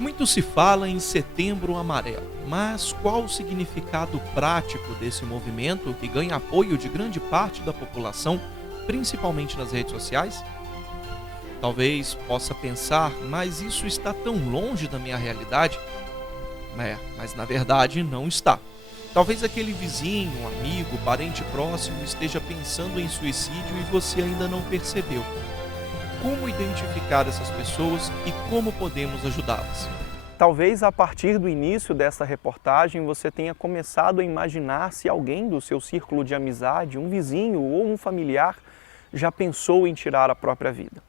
Muito se fala em Setembro Amarelo, mas qual o significado prático desse movimento que ganha apoio de grande parte da população, principalmente nas redes sociais? Talvez possa pensar, mas isso está tão longe da minha realidade? Mas na verdade não está. Talvez aquele vizinho, amigo, parente próximo esteja pensando em suicídio e você ainda não percebeu. Como identificar essas pessoas e como podemos ajudá-las? Talvez a partir do início dessa reportagem você tenha começado a imaginar se alguém do seu círculo de amizade, um vizinho ou um familiar, já pensou em tirar a própria vida.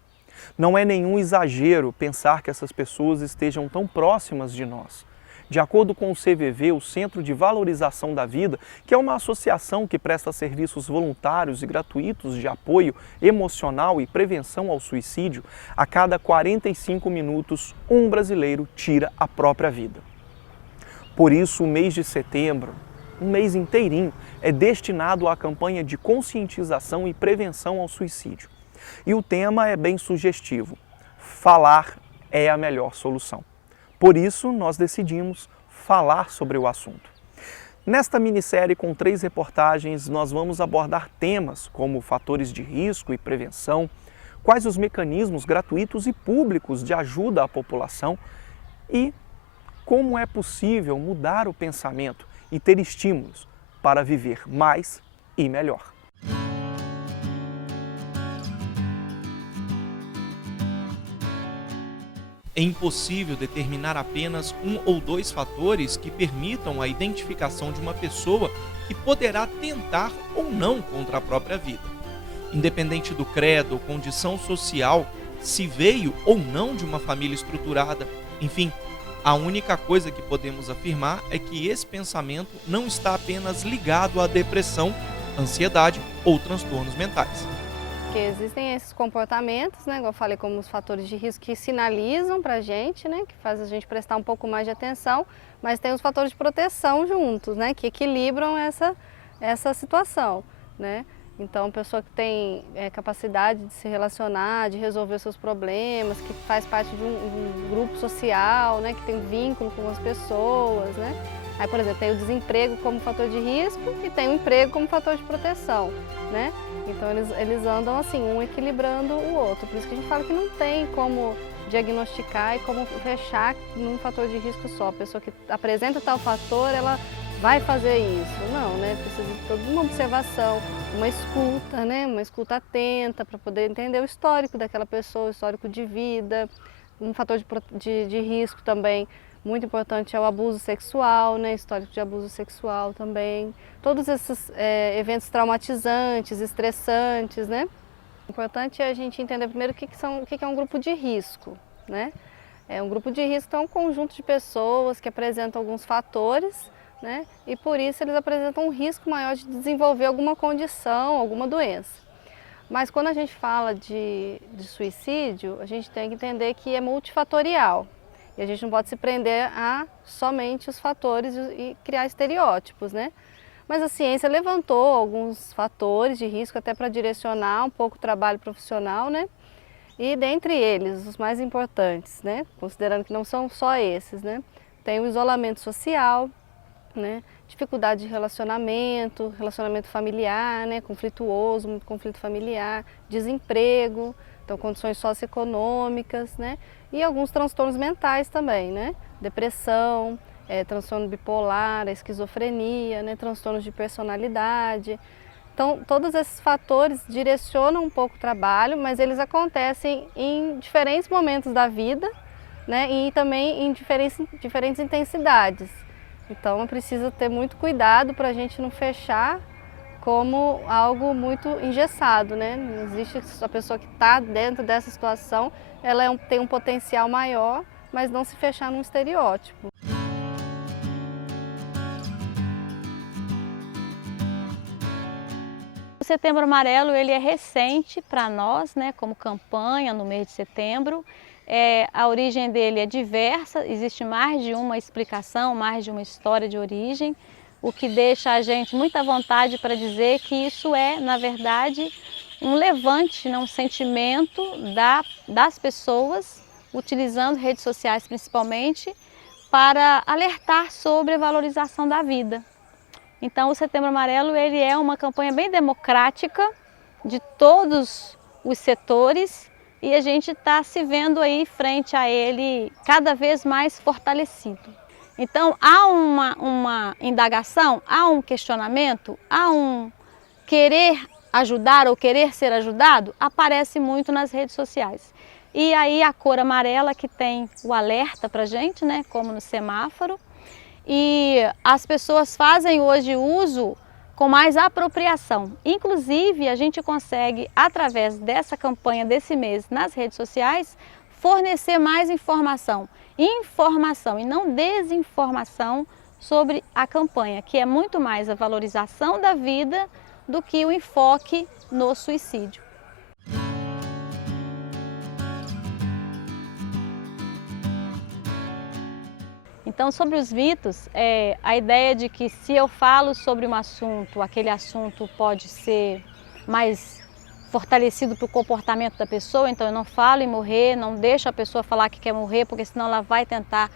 Não é nenhum exagero pensar que essas pessoas estejam tão próximas de nós. De acordo com o CVV, o Centro de Valorização da Vida, que é uma associação que presta serviços voluntários e gratuitos de apoio emocional e prevenção ao suicídio, a cada 45 minutos um brasileiro tira a própria vida. Por isso, o mês de setembro, um mês inteirinho, é destinado à campanha de conscientização e prevenção ao suicídio. E o tema é bem sugestivo: falar é a melhor solução. Por isso, nós decidimos falar sobre o assunto. Nesta minissérie com 3 reportagens, nós vamos abordar temas como fatores de risco e prevenção, quais os mecanismos gratuitos e públicos de ajuda à população e como é possível mudar o pensamento e ter estímulos para viver mais e melhor. É impossível determinar apenas um ou dois fatores que permitam a identificação de uma pessoa que poderá tentar ou não contra a própria vida. Independente do credo ou condição social, se veio ou não de uma família estruturada, enfim, a única coisa que podemos afirmar é que esse pensamento não está apenas ligado à depressão, ansiedade ou transtornos mentais. Porque existem esses comportamentos, né, igual eu falei, como os fatores de risco que sinalizam para a gente, né, que faz a gente prestar um pouco mais de atenção, mas tem os fatores de proteção juntos, né, que equilibram essa situação, né. Então, a pessoa que tem capacidade de se relacionar, de resolver seus problemas, que faz parte de um grupo social, né, que tem vínculo com as pessoas, né. Aí, por exemplo, tem o desemprego como fator de risco e tem o emprego como fator de proteção, né? Então eles andam assim, um equilibrando o outro. Por isso que a gente fala que não tem como diagnosticar e como fechar num fator de risco só. A pessoa que apresenta tal fator, ela vai fazer isso. Não, né? Precisa de toda uma observação, uma escuta, né? Uma escuta atenta para poder entender o histórico daquela pessoa, o histórico de vida. Um fator de risco também muito importante é o abuso sexual, né? Histórico de abuso sexual também. Todos esses eventos traumatizantes, estressantes, né? O importante é a gente entender primeiro o que é um grupo de risco, né? Um grupo de risco é um conjunto de pessoas que apresentam alguns fatores, né? E por isso eles apresentam um risco maior de desenvolver alguma condição, alguma doença. Mas quando a gente fala de suicídio, a gente tem que entender que é multifatorial. E a gente não pode se prender a somente os fatores e criar estereótipos, né? Mas a ciência levantou alguns fatores de risco até para direcionar um pouco o trabalho profissional, né? E dentre eles, os mais importantes, né? Considerando que não são só esses, né? Tem o isolamento social, né? Dificuldade de relacionamento familiar, né? Conflituoso, muito conflito familiar, desemprego, então condições socioeconômicas, né? E alguns transtornos mentais também, né? Depressão, transtorno bipolar, esquizofrenia, né? Transtornos de personalidade. Então, todos esses fatores direcionam um pouco o trabalho, mas eles acontecem em diferentes momentos da vida, né? E também em diferentes intensidades. Então, precisa ter muito cuidado para a gente não fechar como algo muito engessado, né? Não existe a pessoa que está dentro dessa situação, ela tem um potencial maior, mas não se fechar num estereótipo. O Setembro Amarelo ele é recente para nós, né, como campanha no mês de setembro. A origem dele é diversa, existe mais de uma explicação, mais de uma história de origem, o que deixa a gente muita vontade para dizer que isso é, na verdade, um levante, um sentimento das pessoas utilizando redes sociais principalmente, para alertar sobre a valorização da vida. Então o Setembro Amarelo ele é uma campanha bem democrática de todos os setores e a gente está se vendo aí frente a ele cada vez mais fortalecido. Então há uma indagação, há um questionamento, há um querer ajudar ou querer ser ajudado, aparece muito nas redes sociais. E aí a cor amarela que tem o alerta para a gente, né, como no semáforo, e as pessoas fazem hoje uso com mais apropriação. Inclusive a gente consegue, através dessa campanha desse mês nas redes sociais, fornecer mais informação e não desinformação sobre a campanha, que é muito mais a valorização da vida do que o enfoque no suicídio. Então, sobre os mitos, a ideia de que se eu falo sobre um assunto, aquele assunto pode ser mais fortalecido para o comportamento da pessoa, então eu não falo em morrer, não deixo a pessoa falar que quer morrer, porque senão ela vai tentar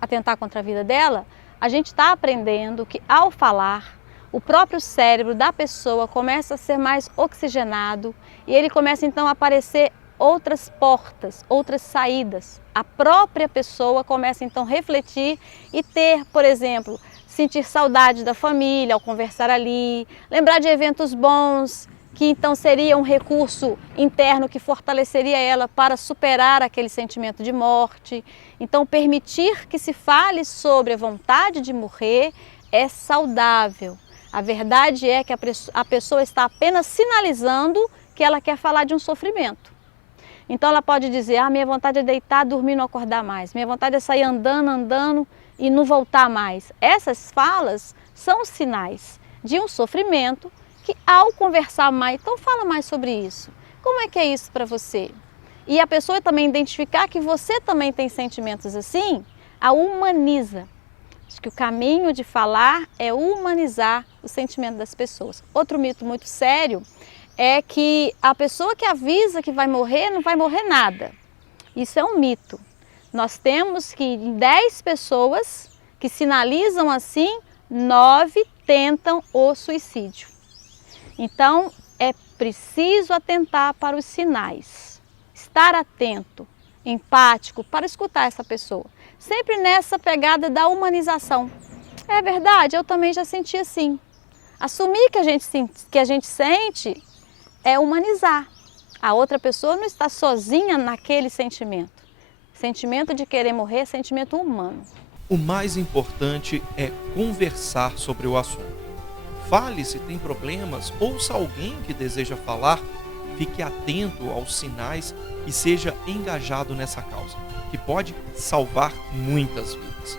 atentar contra a vida dela. A gente está aprendendo que ao falar, o próprio cérebro da pessoa começa a ser mais oxigenado e ele começa então a aparecer outras portas, outras saídas. A própria pessoa começa então a refletir e ter, por exemplo, sentir saudade da família ao conversar ali, lembrar de eventos bons, que então seria um recurso interno que fortaleceria ela para superar aquele sentimento de morte. Então permitir que se fale sobre a vontade de morrer é saudável. A verdade é que a pessoa está apenas sinalizando que ela quer falar de um sofrimento. Então ela pode dizer, minha vontade é deitar, dormir e não acordar mais. Minha vontade é sair andando e não voltar mais. Essas falas são sinais de um sofrimento que ao conversar mais, então fala mais sobre isso. Como é que é isso para você? E a pessoa também identificar que você também tem sentimentos assim, a humaniza. Acho que o caminho de falar é humanizar o sentimento das pessoas. Outro mito muito sério é que a pessoa que avisa que vai morrer, não vai morrer nada. Isso é um mito. Nós temos que em 10 pessoas que sinalizam assim, 9 tentam o suicídio. Então é preciso atentar para os sinais, estar atento, empático para escutar essa pessoa. Sempre nessa pegada da humanização. É verdade, eu também já senti assim. Assumir que a gente sente é humanizar. A outra pessoa não está sozinha naquele sentimento. Sentimento de querer morrer é sentimento humano. O mais importante é conversar sobre o assunto. Fale se tem problemas, ouça alguém que deseja falar, fique atento aos sinais e seja engajado nessa causa, que pode salvar muitas vidas.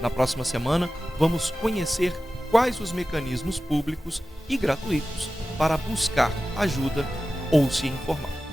Na próxima semana, vamos conhecer quais os mecanismos públicos e gratuitos para buscar ajuda ou se informar.